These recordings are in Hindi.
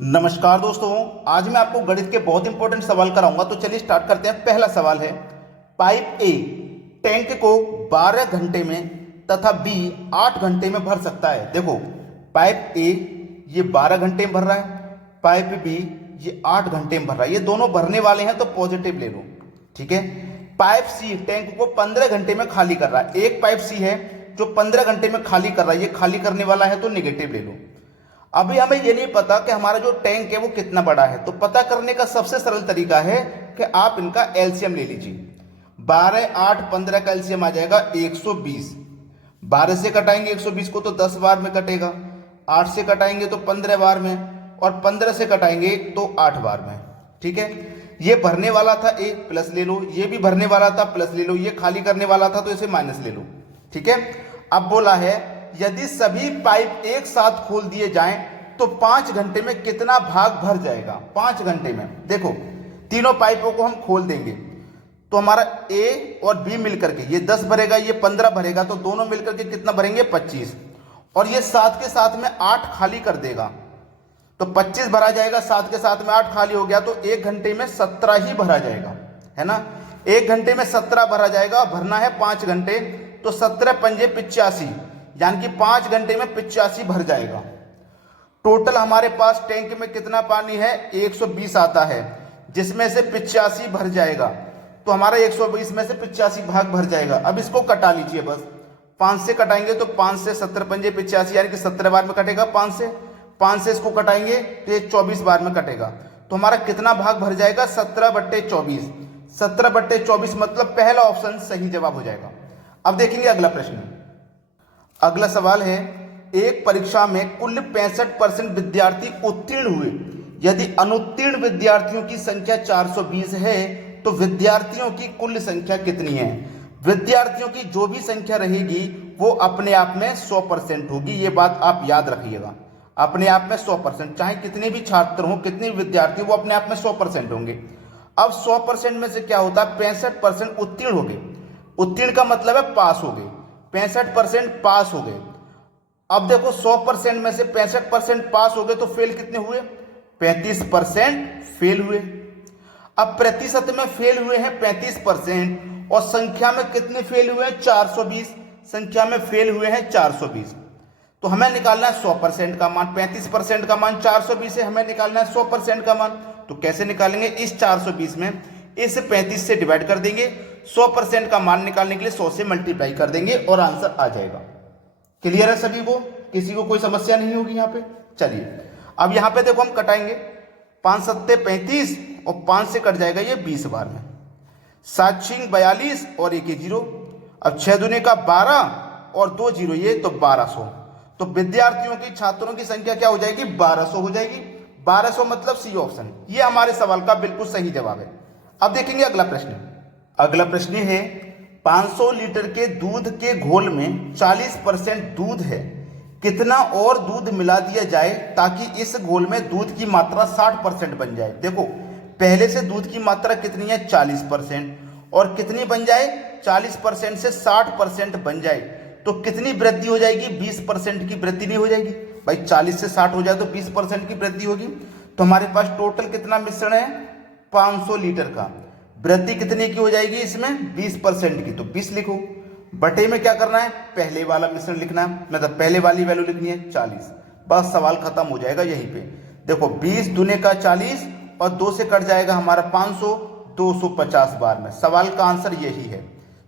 नमस्कार दोस्तों, आज मैं आपको गणित के बहुत इंपॉर्टेंट सवाल कराऊंगा। तो चलिए स्टार्ट करते हैं। पहला सवाल है, पाइप ए टैंक को 12 घंटे में तथा बी 8 घंटे में भर सकता है। देखो, पाइप ए ये 12 घंटे में भर रहा है, पाइप बी ये 8 घंटे में भर रहा है। ये दोनों भरने वाले हैं तो पॉजिटिव ले लो, ठीक है। पाइप सी टैंक को 15 घंटे में खाली कर रहा है। एक पाइप सी है जो 15 घंटे में खाली कर रहा है, ये खाली करने वाला है तो निगेटिव ले लो। अभी हमें ये नहीं पता कि हमारा जो टैंक है वो कितना बड़ा है, तो पता करने का सबसे सरल तरीका है कि आप इनका एलसीएम ले लीजिए। 12, 8, 15 का एलसीएम आ जाएगा 120। 12 से कटाएंगे 120 को तो 10 बार में कटेगा, 8 से कटाएंगे तो 15 बार में, और 15 से कटाएंगे तो 8 बार में, ठीक है। ये भरने वाला था ए, प्लस ले लो। ये भी भरने वाला था, प्लस ले लो। ये खाली करने वाला था तो इसे माइनस ले लो, ठीक है। अब बोला है, यदि सभी पाइप एक साथ खोल दिए जाएं तो 5 घंटे में कितना भाग भर जाएगा। 5 घंटे में देखो, तीनों पाइपों को हम खोल देंगे तो हमारा ए और बी मिलकर के ये 10 भरेगा, ये 15 भरेगा, तो दोनों मिलकर के कितना भरेंगे 25। और ये साथ के साथ में 8 खाली कर देगा तो 25 भरा जाएगा, साथ के साथ में 8 खाली हो गया तो 1 घंटे में 17 ही भरा जाएगा, है ना। 1 घंटे में 17 भरा जाएगा, भरना है 5 घंटे, तो 17 पंजे 85, यानी कि 5 घंटे में 85 भर जाएगा। टोटल हमारे पास टैंक में कितना पानी है, 120 आता है, जिसमें से 85 भर जाएगा। तो हमारा 120 में से 85 भाग भर जाएगा। अब इसको कटा लीजिए बस, 5 से कटाएंगे तो 5 से 17 पंजे 85, यानी कि 17 बार में कटेगा। 5 से इसको कटाएंगे तो ये 24 बार में कटेगा। तो हमारा कितना भाग भर जाएगा, 17/24। 17/24 मतलब पहला ऑप्शन सही जवाब हो जाएगा। अब देखेंगे अगला प्रश्न। अगला सवाल है, एक परीक्षा में कुल 65% विद्यार्थी उत्तीर्ण हुए। यदि अनुत्तीर्ण विद्यार्थियों की संख्या 420 है तो विद्यार्थियों की कुल संख्या कितनी है। विद्यार्थियों की जो भी संख्या रहेगी वो अपने आप में 100% होगी। ये बात आप याद रखिएगा, अपने आप में 100%, चाहे कितने भी छात्र हो, कितने भी विद्यार्थी, वो अपने आप में 100% होंगे। अब 100% में से क्या होता है, 65% उत्तीर्ण हो गए। उत्तीर्ण का मतलब है पास हो गए, 65% पास हो गए। अब देखो, 100% में से 65% पास हो गए तो फेल कितने हुए, 35% फेल हुए। अब प्रतिशत में फेल हुए हैं 35%, और संख्या में कितने फेल हुए हैं, 420। संख्या में फेल हुए हैं 420। तो हमें निकालना है 100% का मान। 35% का मान 420 है, हमें निकालना है 100% का मान। तो कैसे निकालेंगे, इस 420 में इस 35 से डिवाइड कर देंगे, 100% का मान निकालने के लिए 100 से मल्टीप्लाई कर देंगे और आंसर आ जाएगा। क्लियर है सभी को, किसी को कोई समस्या नहीं होगी यहाँ पे। चलिए अब यहाँ पे देखो, हम कटाएंगे 5 सत्ते 35 और 5 से कट जाएगा ये 20 बार में, 7 6 42 और 1 0। अब 6 दूने का 12 और 2 0, ये तो 1200। तो विद्यार्थियों की, छात्रों की संख्या क्या हो जाएगी, 1200 हो जाएगी। 1200 मतलब सी ऑप्शन, ये हमारे सवाल का बिल्कुल सही जवाब है। अब देखेंगे अगला प्रश्न। अगला प्रश्न है, 500 लीटर के दूध के घोल में 40% दूध है, कितना और दूध मिला दिया जाए ताकि इस घोल में दूध की मात्रा 60% बन जाए। देखो, पहले से दूध की मात्रा कितनी है, 40%, और कितनी बन जाए, 40% से 60% बन जाए तो कितनी वृद्धि हो जाएगी, 20% की वृद्धि नहीं हो जाएगी भाई। 40 से 60 हो जाए तो 20% की वृद्धि होगी। तो हमारे पास टोटल कितना मिश्रण है, 500 लीटर का। वृद्धि कितने की हो जाएगी इसमें, 20% की, तो 20 लिखो। बटे में क्या करना है, पहले वाला मिश्रण लिखना है, मतलब पहले वाली वैल्यू लिखनी है 40। बस सवाल खत्म हो जाएगा यहीं पे। देखो, 20 दूने का 40 और 2 से कट जाएगा हमारा 500, 250 बार में। सवाल का आंसर यही है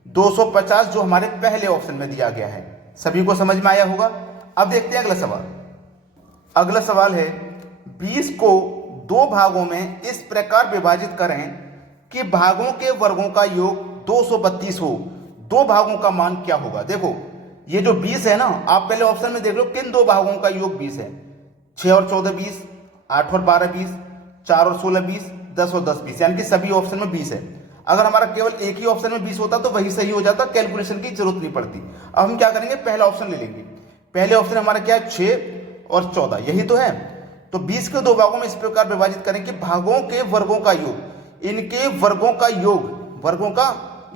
250, जो हमारे पहले ऑप्शन में दिया गया है। सभी को समझ में आया होगा। अब देखते हैं अगला सवाल। अगला सवाल है, 20 को 2 भागों में इस प्रकार विभाजित करें कि भागों के वर्गों का योग 232 हो। 2 भागों का मान क्या होगा। देखो, ये जो 20 है ना, आप पहले ऑप्शन में देख लो किन 2 भागों का योग 20 है। 6 और 14 20, 8 और 12 20, 4 और 16 20, 10 और 10 20, यानी कि सभी ऑप्शन में 20 है। अगर हमारा केवल एक ही ऑप्शन में 20 होता तो वही सही हो जाता, कैलकुलेशन की जरूरत नहीं पड़ती। अब हम क्या करेंगे, पहला ऑप्शन ले लेंगे। पहले ऑप्शन हमारा क्या है, 6 और 14, यही तो है। तो 20 के 2 भागों में इस प्रकार विभाजित करें कि भागों के वर्गों का योग, इनके वर्गों का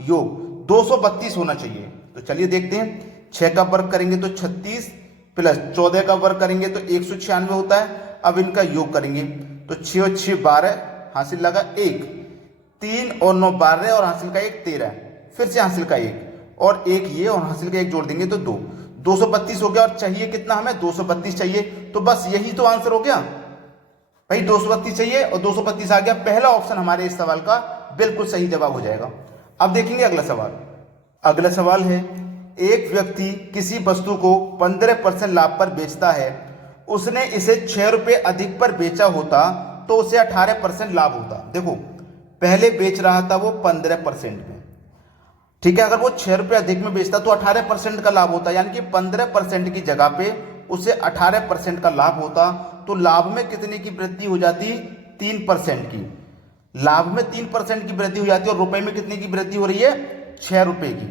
योग 232 होना चाहिए। तो चलिए देखते हैं, 6 का वर्ग करेंगे तो 36, प्लस 14 का वर्ग करेंगे तो 196 होता है। अब इनका योग करेंगे तो 6 और 6 12, हासिल लगा 1, 3 और 9 12 और हासिल का 1 13, फिर से हासिल का 1 और 1 ये और हासिल का 1 जोड़ देंगे तो 2, 232 हो गया। और चाहिए कितना हमें? 232 चाहिए। तो बस यही तो आंसर हो गया भाई, 232 चाहिए और 232 आ गया। पहला ऑप्शन हमारे इस सवाल का बिल्कुल सही जवाब हो जाएगा। अब देखेंगे अगला सवाल। अगला सवाल है, एक व्यक्ति किसी वस्तु को 15% लाभ पर बेचता है, उसने इसे 6 रुपये अधिक पर बेचा होता तो उसे 18% लाभ होता। देखो पहले बेच रहा था वो 15% में, ठीक है। अगर वो 6 रुपये अधिक में बेचता तो 18% का लाभ होता, यानी कि 15% की जगह पे उसे 18% का लाभ होता। तो लाभ में कितने की वृद्धि हो जाती? 3% की। लाभ में 3% की वृद्धि हो जाती है और रुपए में कितने की वृद्धि हो रही है? 6 रुपए की।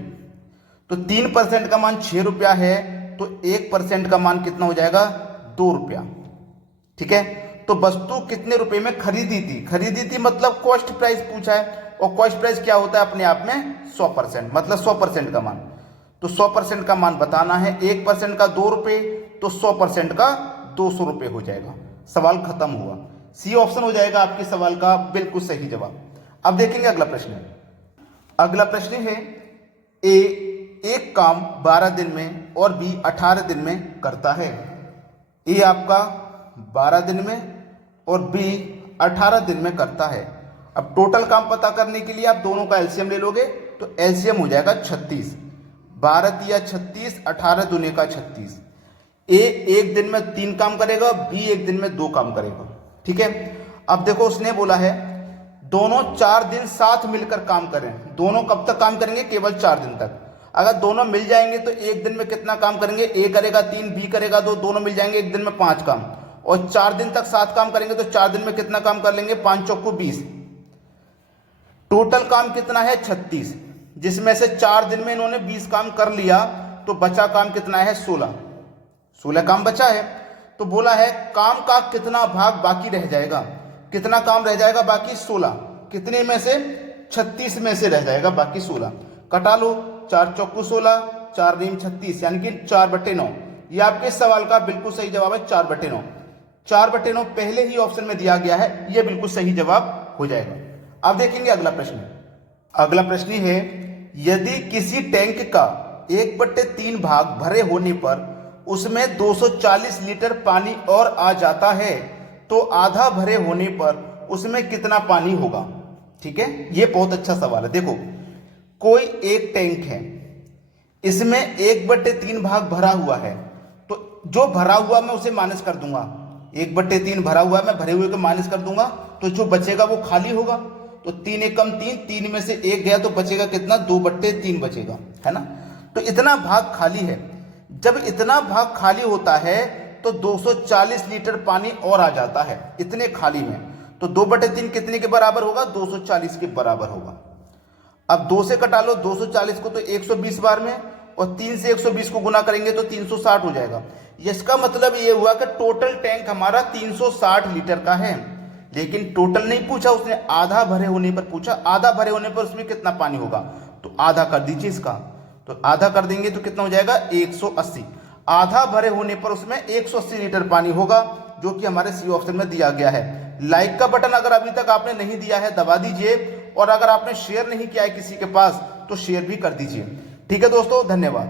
तो 3% का मान 6 रुपया है, तो 1% का मान कितना हो जाएगा? 2 रुपया, ठीक है। तो वस्तु कितने रुपए में खरीदी थी? खरीदी थी मतलब कॉस्ट प्राइस पूछा है, और कॉस्ट प्राइस क्या होता है अपने आप में? 100%, मतलब 100% का मान। तो 100% का मान बताना है। 1% का 2 रुपये, तो 100% का 200 रुपये हो जाएगा। सवाल खत्म हुआ। सी ऑप्शन हो जाएगा आपके सवाल का बिल्कुल सही जवाब। अब देखेंगे अगला प्रश्न। अगला प्रश्न है, ए एक काम 12 दिन में और बी 18 दिन में करता है। ए आपका 12 दिन में और बी 18 दिन में करता है। अब टोटल काम पता करने के लिए आप दोनों का एलसीएम ले लोगे, तो एलसीएम हो जाएगा 36। 12 दिया 36, 18 दूने का 36। ए एक दिन में 3 काम करेगा, बी एक दिन में 2 काम करेगा, ठीक है। अब देखो उसने बोला है दोनों 4 दिन साथ मिलकर काम करें। दोनों कब तक काम करेंगे? केवल 4 दिन तक। अगर दोनों मिल जाएंगे तो एक दिन में कितना काम करेंगे? ए करेगा 3, बी करेगा 2, दोनों मिल जाएंगे एक दिन में 5 काम। और 4 दिन तक साथ काम करेंगे तो 4 दिन में कितना काम कर लेंगे? 5 चौको 20। टोटल काम कितना है? 36, जिसमें से 4 दिन में इन्होंने 20 काम कर लिया, तो बचा काम कितना है? 16 काम बचा है। तो बोला है काम का कितना भाग बाकी रह जाएगा? कितना काम रह जाएगा बाकी? 16। कितने में से? 36 में से रह जाएगा बाकी 16। कटा लो, 4 चौको 16, 4 रीम 36, यानी कि 4/9। ये आपके सवाल का बिल्कुल सही जवाब है, 4/9। 4/9 पहले ही ऑप्शन में दिया गया है, ये बिल्कुल सही जवाब हो जाएगा। अब देखेंगे अगला प्रश्न। अगला प्रश्न है, यदि किसी टैंक का 1/3 भाग भरे होने पर उसमें 240 लीटर पानी और आ जाता है, तो आधा भरे होने पर उसमें कितना पानी होगा? ठीक है, ये बहुत अच्छा सवाल है। देखो कोई एक टैंक है, इसमें 1/3 भाग भरा हुआ है, तो जो भरा हुआ मैं उसे माइनस कर दूंगा। 1/3 भरा हुआ मैं भरे हुए को माइनस कर दूंगा, तो जो बचेगा वो खाली होगा। तो 3 एकम 3, 3 में से 1 गया तो बचेगा कितना? 2/3 बचेगा, है ना। तो इतना भाग खाली है। जब इतना भाग खाली होता है तो 240 लीटर पानी और आ जाता है इतने खाली में। तो 2/3 कितने के बराबर होगा? 240 के बराबर होगा। अब 2 से कटा लो 240 को, तो 120 बार में, और 3 से 120 को गुना करेंगे तो 360 हो जाएगा। इसका मतलब ये हुआ कि टोटल टैंक हमारा 360 लीटर का है। लेकिन टोटल नहीं पूछा उसने, आधा भरे होने पर पूछा। आधा भरे होने पर उसमें कितना पानी होगा? तो आधा कर दीजिए इसका, तो आधा कर देंगे तो कितना हो जाएगा? 180। आधा भरे होने पर उसमें 180 लीटर पानी होगा, जो कि हमारे सी ऑप्शन में दिया गया है। लाइक का बटन अगर अभी तक आपने नहीं दिया है दबा दीजिए, और अगर आपने शेयर नहीं किया है किसी के पास तो शेयर भी कर दीजिए। ठीक है दोस्तों, धन्यवाद।